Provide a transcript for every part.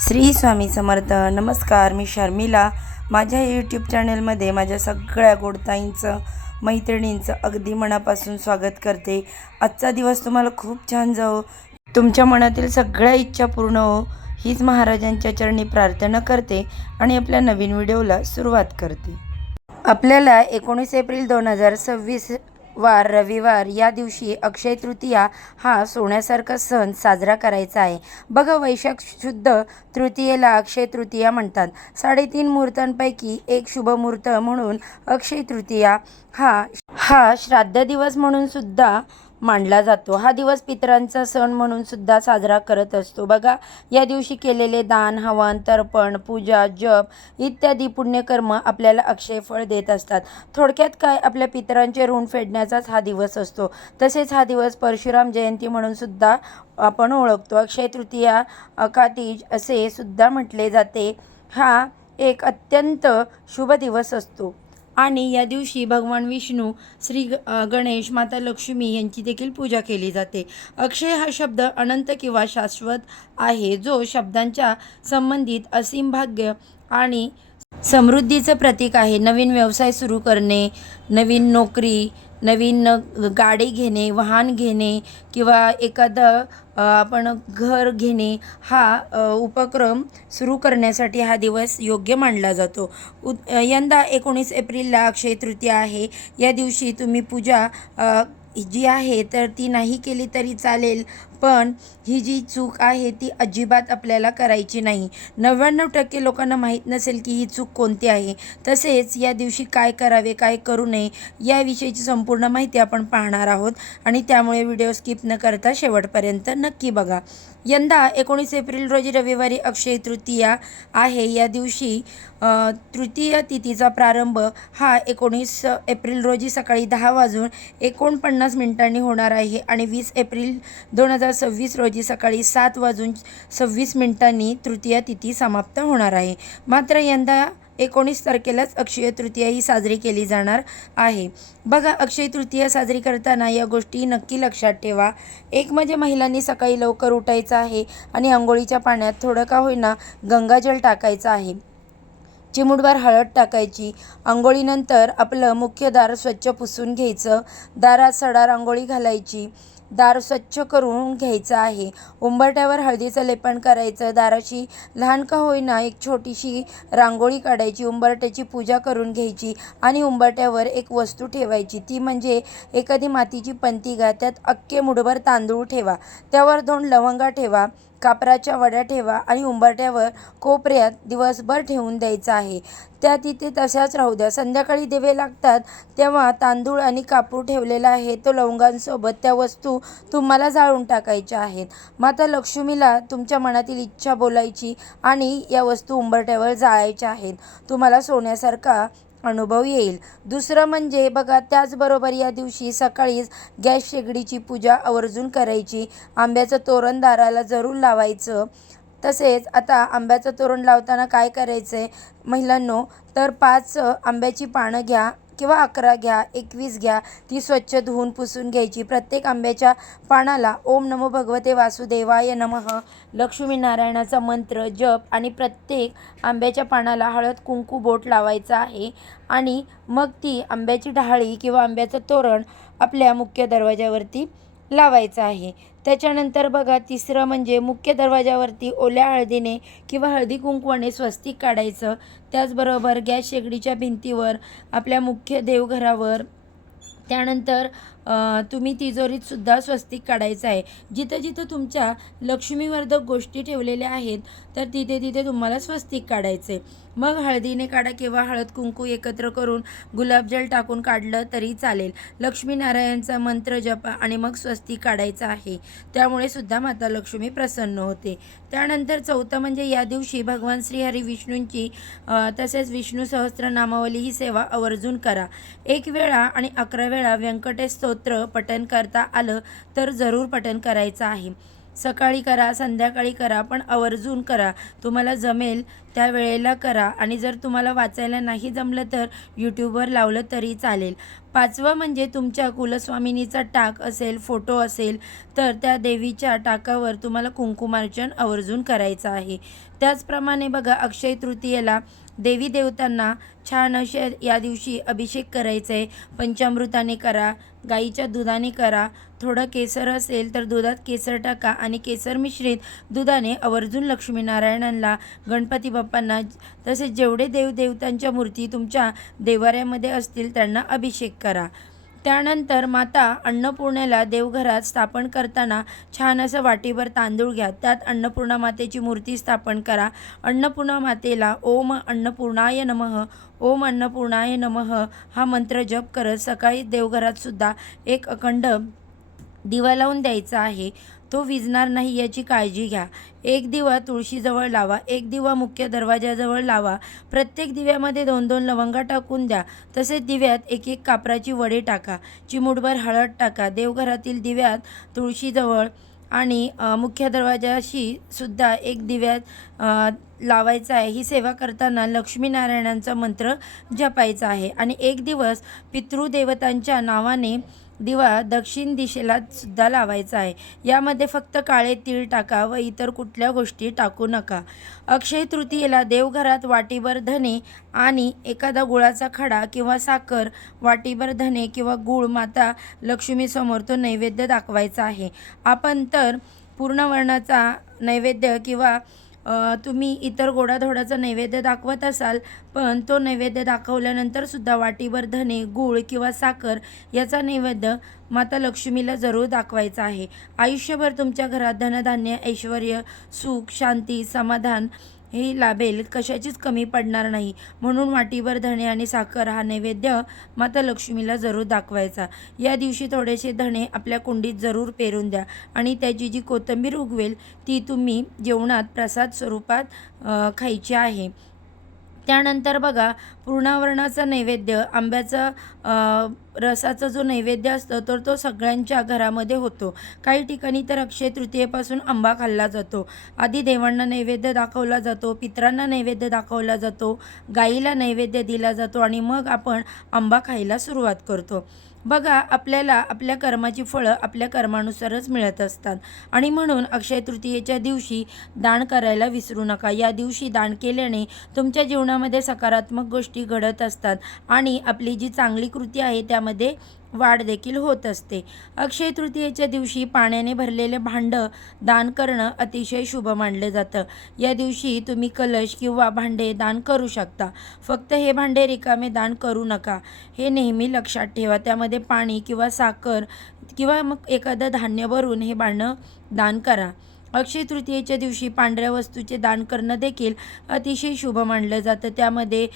श्री स्वामी समर्थ. नमस्कार, मी शर्मिला. माझ्या यूट्यूब चॅनलमध्ये माझ्या सगळ्या गोडताईंचं, मैत्रिणींचं अगदी मनापासून स्वागत करते. आजचा दिवस तुम्हाला खूप छान जाओ, तुमच्या मनातील सगळ्या इच्छा पूर्ण हो, हीच महाराजांच्या चरणी प्रार्थना करते आणि आपल्या नवीन व्हिडिओला सुरुवात करते. आपल्याला 19 एप्रिल 2026 वार रविवार या दिवशी अक्षय तृतीया हा सोन्यासारखा सण साजरा करायचा आहे. बघा, वैशाख शुद्ध तृतीयेला अक्षय तृतीया म्हणतात. 3.5 मुहूर्तांपैकी एक शुभ मुहूर्त म्हणून अक्षय तृतीया हा श्राद्ध दिवस म्हणून सुद्धा मानला जातो. हा दिवस पितरांचा सण म्हणून सुद्धा साजरा करत असतो. बघा, या दिवशी केलेले दान, हवन, तर्पण, पूजा, जप इत्यादी पुण्यकर्म आपल्याला अक्षय फळ देत असतात. थोडक्यात काय, आपल्या पितरांचे ऋण फेडण्याचाच हा दिवस असतो. तसेच हा दिवस परशुराम जयंती म्हणून सुद्धा आपण ओळखतो. अक्षय तृतीया अकातीज असे सुद्धा म्हटले जाते. हा एक अत्यंत शुभ दिवस असतो आणि या दिवशी भगवान विष्णू, श्री गणेश, माता लक्ष्मी यांची देखील पूजा केली जाते. अक्षय हा शब्द अनंत किंवा शाश्वत आहे, जो शब्दांच्या संबंधित असीम भाग्य आणि समृद्धीचं प्रतीक आहे. नवीन व्यवसाय सुरू करणे, नवीन नोकरी, नवीन गाडी घेणे, वाहन घेणे किंवा एखादं आपण घर घेणे, हा उपक्रम सुरू करण्यासाठी हा दिवस योग्य मानला जातो. यंदा 19 एप्रिलला अक्षय तृतीया आहे. या दिवशी तुम्ही पूजा जी आहे तर ती नाही केली तरी चालेल, पण ही जी चूक आहे ती अजिबात आपल्याला करायची नाही. 99% लोकांना माहीत नसेल की ही चूक कोणती आहे. तसेच या दिवशी काय करावे, काय करू नये याविषयीची संपूर्ण माहिती आपण पाहणार आहोत आणि त्यामुळे व्हिडिओ स्किप न करता शेवटपर्यंत नक्की बघा. यंदा 19 एप्रिल रोजी रविवारी अक्षय तृतीया आहे. या दिवशी तृतीय तिथीचा प्रारंभ हा 19 एप्रिल रोजी सकाळी 10:49 होणार आहे आणि 20 एप्रिल 2026 रोजी सकाळी 7:26 तृतीय तिथी समाप्त होणार आहे. मात्र यंदा 19 तारखेलाच अक्षय तृतीया ही साजरी केली जाणार आहे. बघा, अक्षय तृतीया साजरी करताना या गोष्टी नक्की लक्षात ठेवा. एक म्हणजे महिलांनी सकाळी लवकर उठायचं आहे आणि अंघोळीच्या पाण्यात थोडं का होईना गंगाजल टाकायचं आहे. चिमूटभर हळद टाकायची. अंघोळीनंतर आपलं मुख्य दार स्वच्छ पुसून घ्यायचं. दारात सडा रांगोळी घालायची. दार स्वच्छ करून घ्यायचं आहे. उंबरठ्यावर हळदीचं लेपन करायचं. दाराशी लहान का होईना एक छोटीशी रांगोळी काढायची. उंबरठ्याची पूजा करून घ्यायची आणि उंबरठ्यावर एक वस्तू ठेवायची. ती म्हणजे एखादी मातीची पंती घ्या, त्यात अख्खे मुठभर तांदूळ ठेवा, त्यावर 2 लवंगा ठेवा, कापराच्या वड्या ठेवा आणि उंबरठ्यावर कोपऱ्यात दिवसभर ठेवून द्यायचं आहे. त्या तिथे तशाच राहू द्या. संध्याकाळी दिवे लागतात तेव्हा तांदूळ आणि कापूर ठेवलेला आहे तो लवंगांसोबत त्या वस्तू तुम्हाला जाळून टाकायच्या आहेत. माता लक्ष्मीला तुमच्या मनातील इच्छा बोलायची आणि या वस्तू उंबरठ्यावर जाळायच्या आहेत. तुम्हाला सोन्यासारखा अनुभव येईल. दुसरं म्हणजे बघा, त्याचबरोबर या दिवशी सकाळीच गॅस शेगडीची पूजा आवर्जून करायची. आंब्याचं तोरण दाराला जरूर लावायचं. तसेच आता आंब्याचं तोरण लावताना काय करायचं आहे महिलांनो, तर 5 आंब्याची पानं घ्या किंवा 11 घ्या, 21 घ्या. ती स्वच्छ धुवून पुसून घ्यायची. प्रत्येक आंब्याच्या पानाला ओम नमो भगवते वासुदेवाय नमः, लक्ष्मीनारायणाचा मंत्र जप आणि प्रत्येक आंब्याच्या पानाला हळद कुंकू बोट लावायचं आहे आणि मग ती आंब्याची डहाळी किंवा आंब्याचं तोरण आपल्या मुख्य दरवाजावरती लावायचं आहे. त्याच्यानंतर बघा, तिसरं म्हणजे मुख्य दरवाजावरती ओल्या हळदीने किंवा हळदी कुंकवाने स्वस्तिक काढायचं. त्याचबरोबर गॅस शेगडीच्या भिंतीवर, आपल्या मुख्य देवघरावर, त्यानंतर तुम्ही तिजोरीतसुद्धा स्वस्तिक काढायचं आहे. जिथं जिथं तुमच्या लक्ष्मीवर्धक गोष्टी ठेवलेल्या आहेत तर तिथे तिथे तुम्हाला स्वस्तिक काढायचं आहे. मग हळदीने काढा किंवा हळद कुंकू एकत्र करून गुलाबजल टाकून काढलं तरी चालेल. लक्ष्मीनारायणचा मंत्र जपा आणि मग स्वस्तिक काढायचं आहे. त्यामुळे सुद्धा माता लक्ष्मी प्रसन्न होते. त्यानंतर चौथं म्हणजे या दिवशी भगवान श्रीहरी विष्णूंची तसेच विष्णू सहस्त्रनामावली ही सेवा आवर्जून करा. 1 वेळा आणि 11 वेळा व्यंकटेश स्तोत्र पठण करता आलं तर जरूर पठण करायचं आहे. सकाळी करा, संध्याकाळी करा, पण आवर्जून करा. तुम्हाला जमेल त्या वेळेला करा आणि जर तुम्हाला वाचायला नाही जमलं तर यूट्यूबवर लावलं तरी चालेल. 5वं म्हणजे तुमच्या कुलस्वामिनीचा टाक असेल, फोटो असेल तर त्या देवीच्या टाकावर तुम्हाला कुंकुमार्चन आवर्जून करायचं आहे. त्याचप्रमाणे बघा अक्षय तृतीयेला देवी देवतांना छान असे या दिवशी अभिषेक करायचा आहे. पंचामृताने करा, गाईच्या दुधाने करा, थोडं केसर असेल तर दुधात केसर टाका आणि केसर मिश्रित दुधाने आवर्जून लक्ष्मीनारायणांना, गणपती बाप्पांना तसेच जेवढे देवदेवतांच्या मूर्ती तुमच्या देवाऱ्यामध्ये असतील त्यांना अभिषेक करा. त्यानंतर माता अन्नपूर्णेला देवघरात स्थापन करताना छान असं वाटीभर तांदूळ घ्या, त्यात अन्नपूर्णा मातेची मूर्ती स्थापन करा. अन्नपूर्णा मातेला ओम अन्नपूर्णाय नमः, ओम अन्नपूर्णाय नमः हा मंत्र जप करत सकाळी देवघरात सुद्धा एक अखंड दिवा लावून द्यायचा आहे. तो विझणार नाही याची काळजी घ्या. एक दिवा तुळशीजवळ लावा, एक दिवा मुख्य दरवाजाजवळ लावा. प्रत्येक दिव्यामध्ये 2-2 लवंगा टाकून द्या. तसेच दिव्यात 1-1 कापराची वडे टाका, चिमूटभर हळद टाका. देवघरातील दिव्यात तुळशीजवळ आणि मुख्य दरवाजाशी सुद्धा एक दिव्यात लावायचा आहे. ही सेवा करताना लक्ष्मीनारायणांचा मंत्र जपायचा आहे. आणि एक दिवस पितृदेवतांच्या नावाने दिवा दक्षिण दिशेला सुद्धा लावायचा आहे. यामध्ये फक्त काळे तीळ टाका व इतर कुठल्या गोष्टी टाकू नका. अक्षय तृतीयेला देवघरात वाटीभर धने आणि एखादा गुळाचा खडा किंवा साखर, वाटीभर धने किंवा गूळ माता लक्ष्मीसमोर तो नैवेद्य दाखवायचा आहे. आपण तर पूर्णवर्णाचा नैवेद्य किंवा तुम्ही इतर गोडाधोडाचा नैवेद्य दाखवत असाल, पण तो नैवेद्य दाखवल्यानंतर सुद्धा वाटीभर धने, गूळ किंवा साखर याचा नैवेद्य माता लक्ष्मीला जरूर दाखवायचा आहे. आयुष्यभर तुमच्या घरात धनधान्य, ऐश्वर्य, सुख, शांती, समाधान हे लाभेल, कशाचीच कमी पडणार नाही. म्हणून वाटीभर धणे आणि साखर हा नैवेद्य माता लक्ष्मीला जरूर दाखवायचा. या दिवशी थोडेसे धणे आपल्या कुंडीत जरूर पेरून द्या आणि त्याची जी कोथिंबीर उगवेल ती तुम्ही जेवणात प्रसाद स्वरूपात खायची आहे. त्यानंतर बघा पूर्णावरणाचा नैवेद्य, आंब्याचा रसाचा जो नैवेद्य असतो तर तो सगळ्यांच्या घरामध्ये होतो. काही ठिकाणी तर अक्षय तृतीयेपासून आंबा खाल्ला जातो. आधी देवांना नैवेद्य दाखवला जातो, पितरांना नैवेद्य दाखवला जातो, गाईला नैवेद्य दिला जातो आणि मग आपण आंबा खायला सुरुवात करतो. बघा आपल्याला आपल्या कर्माची फळं आपल्या कर्मानुसारच मिळत असतात आणि म्हणून अक्षय तृतीयेच्या दिवशी दान करायला विसरू नका. या दिवशी दान केल्याने तुमच्या जीवनामध्ये सकारात्मक गोष्टी घडत असतात आणि आपली जी चांगली कृती आहे त्यामध्ये वाढ देखील होत असते. अक्षय तृतीयेच्या दिवशी पाण्याने भरलेले भांडं दान करणं अतिशय शुभ मानलं जातं. या दिवशी तुम्ही कलश किंवा भांडे दान करू शकता. फक्त हे भांडे रिकामे दान करू नका, हे नेहमी लक्षात ठेवा. त्यामध्ये पाणी किंवा साखर किंवा मग एखादं धान्य भरून हे भांडं दान करा. अक्षय तृतीयेच्या दिवशी पांढऱ्या वस्तूचे दान करणं देखील अतिशय शुभ मानलं जातं. त्यामध्ये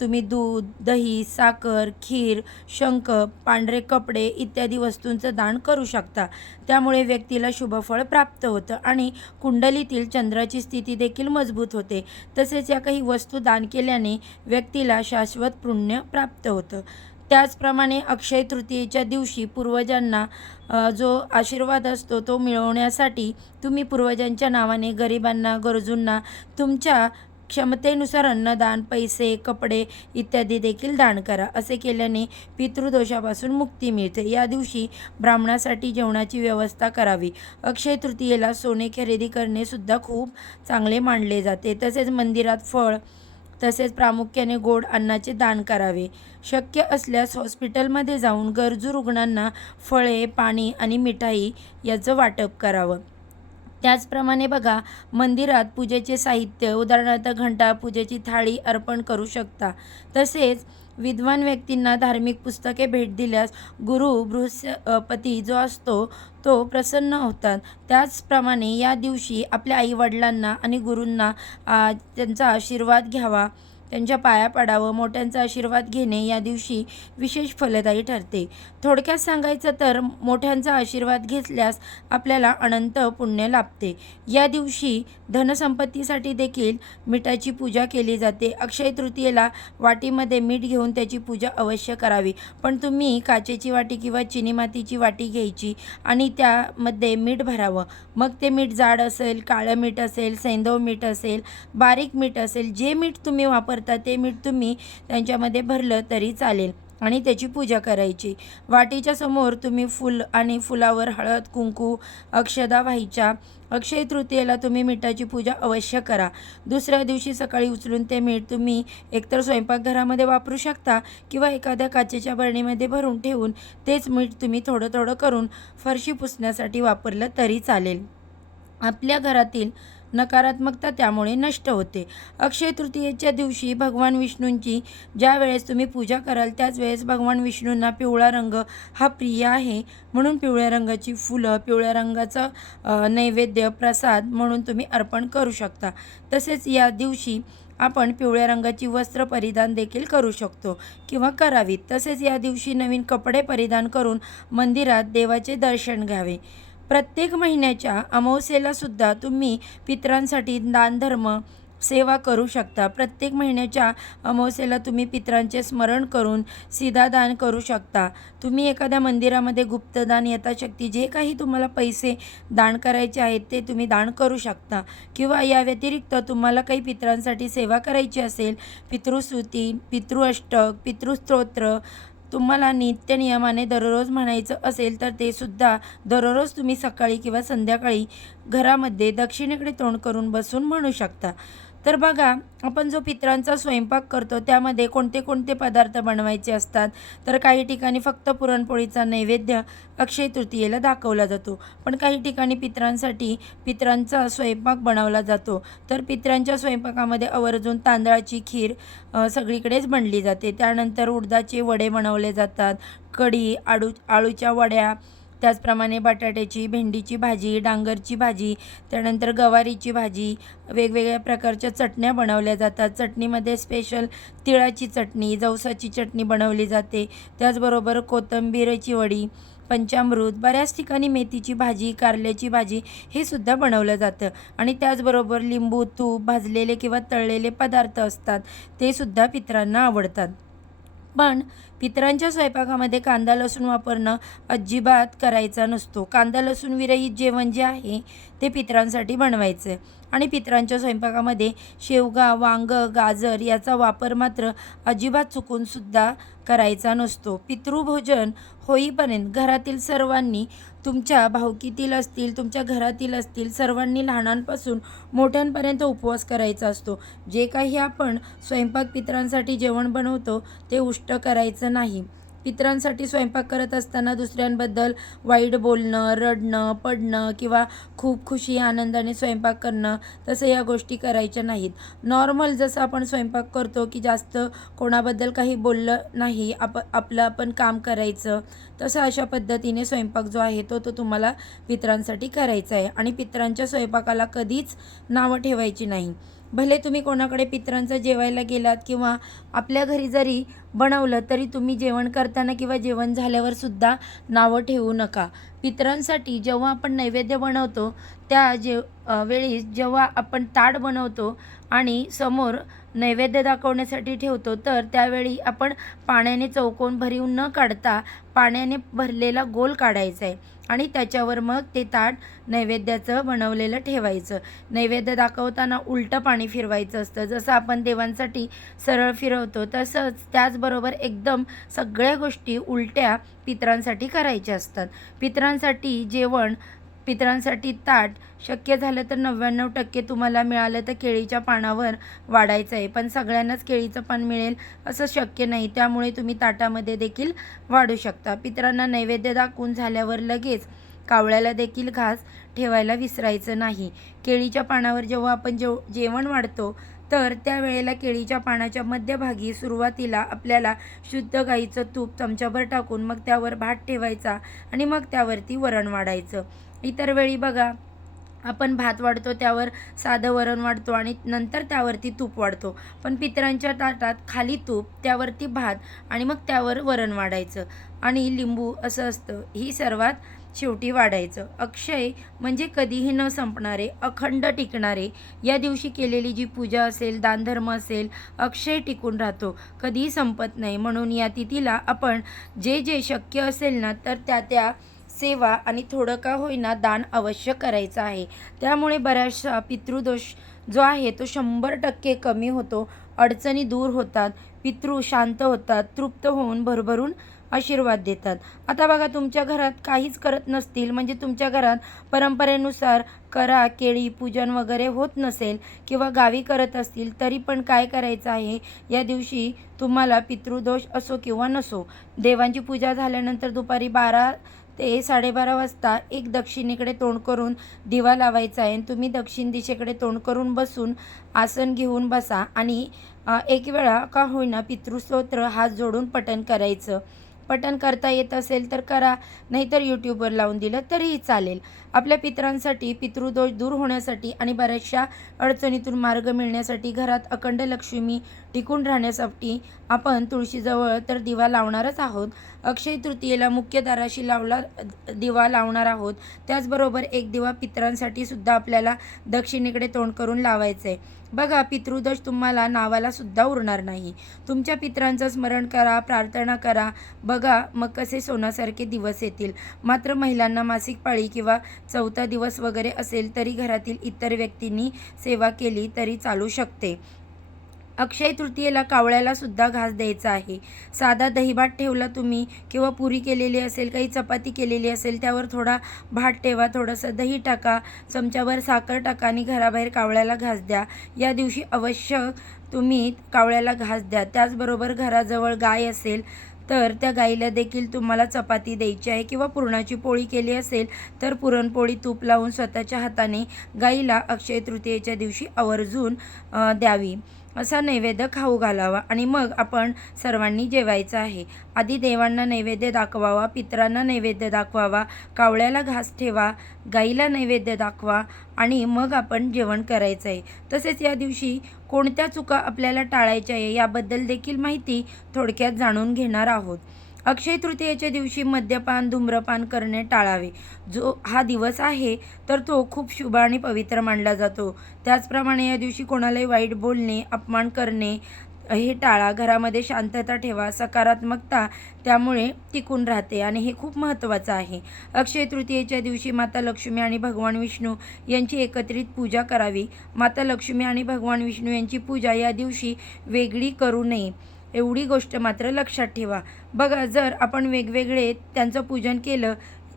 तुम्ही दूध, दही, साखर, खीर, शंख, पांढरे कपडे इत्यादी वस्तूंचं दान करू शकता. त्यामुळे व्यक्तीला शुभफळ प्राप्त होतं आणि कुंडलीतील चंद्राची स्थिती देखील मजबूत होते. तसेच या काही वस्तू दान केल्याने व्यक्तीला शाश्वत पुण्य प्राप्त होतं. त्याचप्रमाणे अक्षय तृतीयेच्या दिवशी पूर्वजांना जो आशीर्वाद असतो तो मिळवण्यासाठी तुम्ही पूर्वजांच्या नावाने गरिबांना, गरजूंना तुमच्या क्षमतेनुसार अन्नदान, पैसे, कपडे इत्यादी देखील दान करा. असे केल्याने पितृदोषापासून मुक्ती मिळते. या दिवशी ब्राह्मणासाठी जेवणाची व्यवस्था करावी. अक्षय तृतीयेला सोने खरेदी करणे सुद्धा खूप चांगले मानले जाते. तसेच मंदिरात फळ तसेच प्रामुख्याने गोड अन्नाचे दान करावे. शक्य असल्यास हॉस्पिटलमध्ये जाऊन गरजू रुग्णांना फळे, पाणी आणि मिठाई याचं वाटप करावं. त्याचप्रमाणे बघा मंदिरात पूजेचे साहित्य उदाहरणार्थ घंटा, पूजेची थाळी अर्पण करू शकता. तसेच विद्वान व्यक्तींना धार्मिक पुस्तके भेट दिल्यास गुरु बृहस्पती जो असतो तो प्रसन्न होतात. त्याचप्रमाणे या दिवशी आपल्या आईवडिलांना आणि गुरूंना त्यांचा आशीर्वाद घ्यावा, त्यांच्या पाया पडावं. मोठ्यांचा आशीर्वाद घेणे या दिवशी विशेष फलदायी ठरते. थोडक्यात सांगायचं तर मोठ्यांचा आशीर्वाद घेतल्यास आपल्याला अनंत पुण्य लाभते. या दिवशी धनसंपत्तीसाठी देखील मिठाची पूजा केली जाते. अक्षय तृतीयेला वाटीमध्ये मीठ घेऊन त्याची पूजा अवश्य करावी. पण तुम्ही काचेची वाटी किंवा चिनी मातीची वाटी घ्यायची आणि त्यामध्ये मीठ भरावं. मग ते मीठ जाड असेल, काळं मीठ असेल, सैंधव मीठ असेल, बारीक मीठ असेल, जे मीठ तुम्ही वापरता ते मीठ तुम्ही त्यांच्यामध्ये भरलं तरी चालेल. आणि त्याची पूजा करायची। वाटीच्या समोर तुम्ही फूल आणि फुलावर हळद कुंकू अक्षदा व्हायच्या। अक्षय तृतीयेला तुम्ही मीठाची पूजा अवश्य करा। दुसऱ्या दिवशी सकाळी उचलून ते मीठ तुम्ही एकतर स्वयंपाकघरामध्ये वापरू शकता किंवा एखाद्या काचेच्या बरणीमध्ये भरून ठेवून तेच मीठ तुम्ही थोडं थोडं करून फरशी पुसण्यासाठी वापरलं तरी चालेल। आपल्या घरातील नकारात्मकता त्यामुळे नष्ट होते। अक्षय तृतीयेच्या दिवशी भगवान विष्णूंची ज्या वेळेस तुम्ही पूजा कराल त्याच वेळेस भगवान विष्णूंना पिवळा रंग हा प्रिय आहे, म्हणून पिवळ्या रंगाची फुलं, पिवळ्या रंगाचा नैवेद्य प्रसाद म्हणून तुम्ही अर्पण करू शकता। तसेच या दिवशी आपण पिवळ्या रंगाची वस्त्र परिधान देखील करू शकतो किंवा करावीत। तसेच या दिवशी नवीन कपडे परिधान करून मंदिरात देवाचे दर्शन घ्यावे। प्रत्येक महिन्याच्या अमावस्येला सुद्धा तुम्ही पितरांसाठी दानधर्म सेवा करू शकता। प्रत्येक महिन्याच्या अमावस्येला तुम्ही पितरांचे स्मरण करून सीधादान करू शकता। तुम्ही एखाद्या मंदिरामध्ये गुप्तदान, यथाशक्ती जे काही तुम्हाला पैसे दान करायचे आहेत ते तुम्ही दान करू शकता। किंवा या व्यतिरिक्त तुम्हाला काही पितरांसाठी सेवा करायची असेल, पितृस्तुती, पितृअष्टक, पितृस्तोत्र तुम्हाला नित्यनियमाने दररोज म्हणायचं असेल तर ते सुद्धा दररोज तुम्ही सकाळी किंवा संध्याकाळी घरामध्ये दक्षिणेकडे तोंड करून बसून म्हणू शकता। तर बघा, आपण जो पितरांचा स्वयंपाक करतो त्यामध्ये कोणते कोणते पदार्थ बनवायचे असतात, तर काही ठिकाणी फक्त पुरणपोळीचा नैवेद्य अक्षय तृतीयेला दाखवला जातो, पण काही ठिकाणी पितरांचा स्वयंपाक बनवला जातो। तर पितरांच्या स्वयंपाकामध्ये आवर्जून तांदळाची खीर सगळीकडेच बनली जाते। त्यानंतर उडदाचे वडे बनवले जातात, कढी, आळूच्या वड्या, त्याचप्रमाणे बटाट्याची, भेंडीची भाजी, डांगरची भाजी, त्यानंतर गवारीची भाजी, वेगवेगळ्या प्रकारच्या चटण्या बनवल्या जातात। चटणीमध्ये स्पेशल तिळाची चटणी, जवसाची चटणी बनवली जाते। त्याचबरोबर कोथिंबीरची वडी, पंचामृत, बऱ्याच ठिकाणी मेथीची भाजी, कारल्याची भाजी हे सुद्धा बनवलं जातं। आणि त्याचबरोबर लिंबू, तूप, भाजलेले किंवा तळलेले पदार्थ असतात ते सुद्धा पितरांना आवडतात। पण पितरांच्या स्वयंपाकामध्ये कांदा लसूण वापरणं अजिबात करायचा नसतो। कांदा लसूण विरहित जेवण जे आहे ते पितरांसाठी बनवायचं आहे। आणि पितरांच्या स्वयंपाकामध्ये शेवगा, वांग, गाजर याचा वापर मात्र अजिबात चुकूनसुद्धा करायचा नसतो। पितृभोजन होईपर्यंत घरातील सर्वांनी, तुमच्या भावकीतील असतील, तुमच्या घरातील असतील, सर्वांनी लहानांपासून मोठ्यांपर्यंत उपवास करायचा असतो। जे काही आपण स्वयंपाक पितरांसाठी जेवण बनवतो ते उष्ट करायचं नाही। पितरांसाठी स्वयंपाक करत असताना दुसऱ्यांबद्दल वाईट बोलणं, रडणं, पडणं किंवा खूप खुशी आनंदाने स्वयंपाक करणं, तसं या गोष्टी करायच्या नाहीत। नॉर्मल जसं आपण स्वयंपाक करतो की जास्त कोणाबद्दल काही बोललं नाही, आपलं आपण काम करायचं, तसं अशा पद्धतीने स्वयंपाक जो आहे तो तुम्हाला पितरांसाठी करायचा आहे। आणि पितरांच्या स्वयंपाकाला कधीच नावं ठेवायची नाही। भले तुम्ही कोणाकडे पितरांचं जेवायला गेलात किंवा आपल्या घरी जरी बनवलं तरी तुम्ही जेवण करताना किंवा जेवण झाल्यावर सुद्धा नावं ठेवू नका। पितरांसाठी जेव्हा आपण नैवेद्य बनवतो वेळी जेव्हा आपण ताट बनवतो आणि समोर नैवेद्य दाखवण्यासाठी ठेवतो, तर त्यावेळी आपण पाण्याने चौकोन भरून न काढता पाण्याने भरलेला गोल काढायचा आहे आणि त्याच्यावर मग ते ताट नैवेद्याचं बनवलेलं ठेवायचं। नैवेद्य दाखवताना उलटं पाणी फिरवायचं असतं। जसं आपण देवांसाठी सरळ फिरवतो तसंच त्याचबरोबर एकदम सगळ्या गोष्टी उलट्या पितरांसाठी करायच्या असतात। पितरांसाठी जेवण, पितरांसाठी ताट शक्य झालं तर 99% तुम्हाला मिळालं तर केळीच्या पानावर वाढायचं आहे, पण सगळ्यांनाच केळीचं पान मिळेल असं शक्य नाही, त्यामुळे तुम्ही ताटामध्ये देखील वाढू शकता। पितरांना नैवेद्य दाखवून झाल्यावर लगेच कावळ्याला देखील घास ठेवायला विसरायचं नाही। केळीच्या पानावर जेव्हा आपण जेवण वाढतो तर त्यावेळेला केळीच्या पानाच्या मध्यभागी सुरुवातीला आपल्याला शुद्ध गाईचं तूप चमच्याभर टाकून मग त्यावर भात ठेवायचा आणि मग त्यावरती वरण वाढायचं। इतर वेळी बघा, आपण भात वाढतो त्यावर साधं वरण वाढतो आणि नंतर त्यावरती तूप वाढतो, पण पितरांच्या ताटात खाली तूप, त्यावरती भात आणि मग त्यावर वरण वाढायचं आणि लिंबू असं असतं, ही सर्वात शेवटी वाढायचं। अक्षय म्हणजे कधीही न संपणारे, अखंड टिकणारे। या दिवशी केलेली जी पूजा असेल, दानधर्म असेल, अक्षय टिकून राहतो, कधीही संपत नाही। म्हणून या तिथीला आपण जे शक्य असेल ना तर त्या सेवा आणि थोडं का होईना दान अवश्य करायचं आहे। त्यामुळे बऱ्याचशा पितृदोष जो आहे तो 100% कमी होतो, अडचणी दूर होतात, पितृ शांत होतात, तृप्त होऊन भरभरून आशीर्वाद देतात. आता बघा, तुमच्या घरात काहीच करत नसतील, म्हणजे तुमच्या घरात परंपरेनुसार करा केळी पूजन वगैरे होत नसेल किंवा गावी करत असतील, तरी पण काय करायचं आहे, या दिवशी तुम्हाला पितृदोष असो किंवा नसो, देवांची पूजा झाल्यानंतर दुपारी 12 ते 12:30 वाजता एक दक्षिणेकडे तोंड करून दिवा लावायचा आहे. तुम्ही दक्षिण दिशेकडे तोंड करून बसून आसन घेऊन बसा आणि एक वेळा का होईना पितृस्तोत्र हात जोडून पठण करायचं. पठण करता येत असेल तर करा, नाहीतर यूट्यूबवर लावून दिलं तरीही चालेल. आपल्या पितरांसाठी, पितृदोष दूर होण्यासाठी आणि बऱ्याचशा अडचणीतून मार्ग मिळण्यासाठी, घरात अखंड लक्ष्मी टिकून राहण्यासाठी आपण तुळशीजवळ तर दिवा लावणारच आहोत. अक्षय तृतीयेला मुख्य दाराशी दिवा लावणार आहोत. त्याचबरोबर एक दिवा पितरांसाठी सुद्धा आपल्याला दक्षिणेकडे तोंड करून लावायचं आहे. बघा, पितृदोष तुम्हाला नावाला सुद्धा उरणार नाही. तुमच्या पितरांचं स्मरण करा, प्रार्थना करा. बघा मग कसे सोन्यासारखे दिवस येतील. मात्र महिलांना मासिक पाळी किंवा 4था दिवस वगैरे असेल तरी घरातील इतर व्यक्तींनी सेवा केली तरी चालू शकते. अक्षय तृतीयेला कावळ्याला सुद्धा घास द्यायचा आहे. साधा दहीभात ठेवला तुम्ही किंवा पुरी केलेली असेल, काही चपाती केलेली असेल, त्यावर थोडा भात ठेवा, थोडंसं दही टाका, चमच्यावर साखर टाका आणि घराबाहेर कावळ्याला घास द्या. या दिवशी अवश्य तुम्ही कावळ्याला घास द्या. त्याचबरोबर घराजवळ गाय असेल तर त्या गाईला देखील तुम्हाला चपाती द्यायची आहे किंवा पुरणाची पोळी केली असेल तर पुरणपोळी तूप लावून स्वतःच्या हाताने गाईला अक्षय तृतीयेच्या दिवशी आवर्जून द्यावी. असा नैवेद्य खाऊ घालावा आणि मग आपण सर्वांनी जेवायचं आहे. आधी देवांना नैवेद्य दाखवावा, पितरांना नैवेद्य दाखवावा, कावळ्याला घास ठेवा, गाईला नैवेद्य दाखवा आणि मग आपण जेवण करायचं आहे. तसेच या दिवशी कोणत्या चुका आपल्याला टाळायच्या आहे याबद्दल देखील माहिती थोडक्यात जाणून घेणार आहोत. अक्षय तृतीयेच्या दिवशी मद्यपान, धूम्रपान करणे टाळावे. जो हा दिवस आहे तर तो खूप शुभ आणि पवित्र मानला जातो. त्याचप्रमाणे या दिवशी कोणालाही वाईट बोलणे, अपमान करणे हे टाळा. घरामध्ये शांतता ठेवा, सकारात्मकता त्यामुळे टिकून राहते आणि हे खूप महत्त्वाचं आहे. अक्षय तृतीयेच्या दिवशी माता लक्ष्मी आणि भगवान विष्णू यांची एकत्रित पूजा करावी. माता लक्ष्मी आणि भगवान विष्णू यांची पूजा या दिवशी वेगळी करू नये, एवढी गोष्ट मात्र लक्षात ठेवा. बघा, जर आपण वेगवेगळे त्यांचं पूजन केलं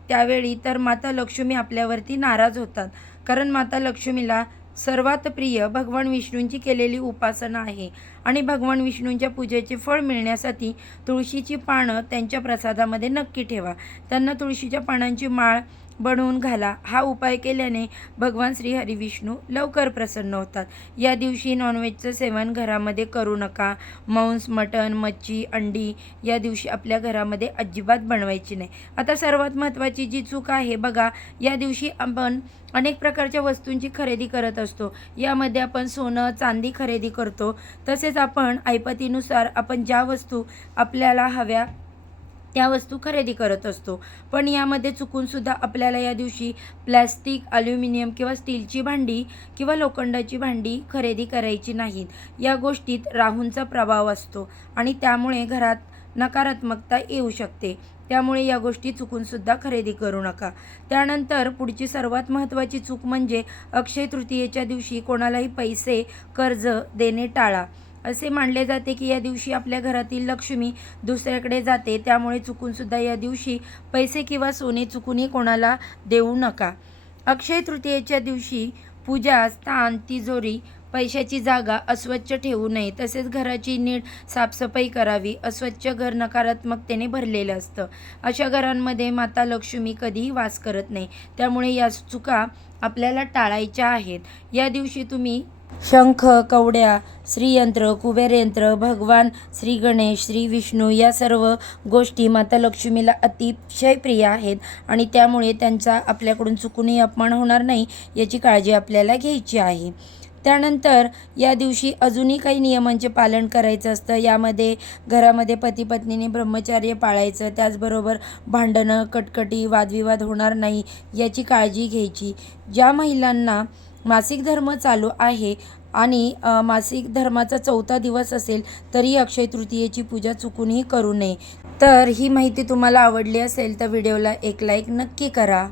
त्यावेळी तर माता लक्ष्मी आपल्यावरती नाराज होतात, कारण माता लक्ष्मीला सर्वात प्रिय भगवान विष्णूंची केलेली उपासना आहे आणि भगवान विष्णूंच्या पूजेचे फळ मिळण्यासाठी तुळशीची पानं त्यांच्या प्रसादामध्ये नक्की ठेवा. त्यांना तुळशीच्या पानांची माळ बनवून घाला. हा उपाय केल्याने भगवान श्री हरी विष्णू लवकर प्रसन्न होतात. या दिवशी नॉनव्हेजचं सेवन घरामध्ये करू नका. मांस, मटण, मच्छी, अंडी या दिवशी आपल्या घरामध्ये अजिबात बनवायची नाही. आता सर्वात महत्त्वाची जी चूक आहे, बघा, या दिवशी आपण अनेक प्रकारच्या वस्तूंची खरेदी करत असतो. यामध्ये आपण सोनं, चांदी खरेदी करतो. तसेच आपण ऐपतीनुसार आपण ज्या वस्तू आपल्याला हव्या त्या वस्तू खरेदी करत असतो. पण यामध्ये चुकूनसुद्धा आपल्याला या दिवशी प्लॅस्टिक, ॲल्युमिनियम किंवा स्टीलची भांडी किंवा लोखंडाची भांडी खरेदी करायची नाहीत. या गोष्टीत राहूंचा प्रभाव असतो आणि त्यामुळे घरात नकारात्मकता येऊ शकते. त्यामुळे या गोष्टी चुकूनसुद्धा खरेदी करू नका. त्यानंतर पुढची सर्वात महत्त्वाची चूक म्हणजे अक्षय तृतीयेच्या दिवशी कोणालाही पैसे, कर्ज देणे टाळा. असे मानले जाते की या दिवशी आपल्या घरातील लक्ष्मी दुसऱ्याकडे जाते. त्यामुळे चुकूनसुद्धा या दिवशी पैसे किंवा सोने चुकूनही कोणाला देऊ नका. अक्षय तृतीयेच्या दिवशी पूजा स्थान, तिजोरी, पैशाची जागा अस्वच्छ ठेवू नये. तसेच घराची नीट साफसफाई करावी. अस्वच्छ घर नकारात्मकतेने भरलेलं असतं. अशा घरांमध्ये माता लक्ष्मी कधीही वास करत नाही. त्यामुळे या चुका आपल्याला टाळायच्या आहेत. या दिवशी तुम्ही शंख, कवड्या, श्रीयंत्र, कुबेरयंत्र, भगवान श्री गणेश, श्री विष्णू या सर्व गोष्टी माता लक्ष्मीला अतिशय प्रिय आहेत आणि त्यामुळे त्यांचा आपल्याकडून चुकूनही अपमान होणार नाही याची काळजी आपल्याला घ्यायची आहे. त्यानंतर या दिवशी अजूनही काही नियमांचे पालन करायचं असतं. यामध्ये घरामध्ये पती पत्नीने ब्रह्मचर्य पाळायचं. त्याचबरोबर भांडणं, कटकटी, वादविवाद होणार नाही याची काळजी घ्यायची. ज्या महिलांना मासिक धर्म चालू आहे आणि मासिक धर्माचा 4था दिवस असेल तरी अक्षय तृतीयेची पूजा चुकूनही करू नये. तर ही माहिती तुम्हाला आवडली असेल तर व्हिडिओला एक लाईक नक्की करा.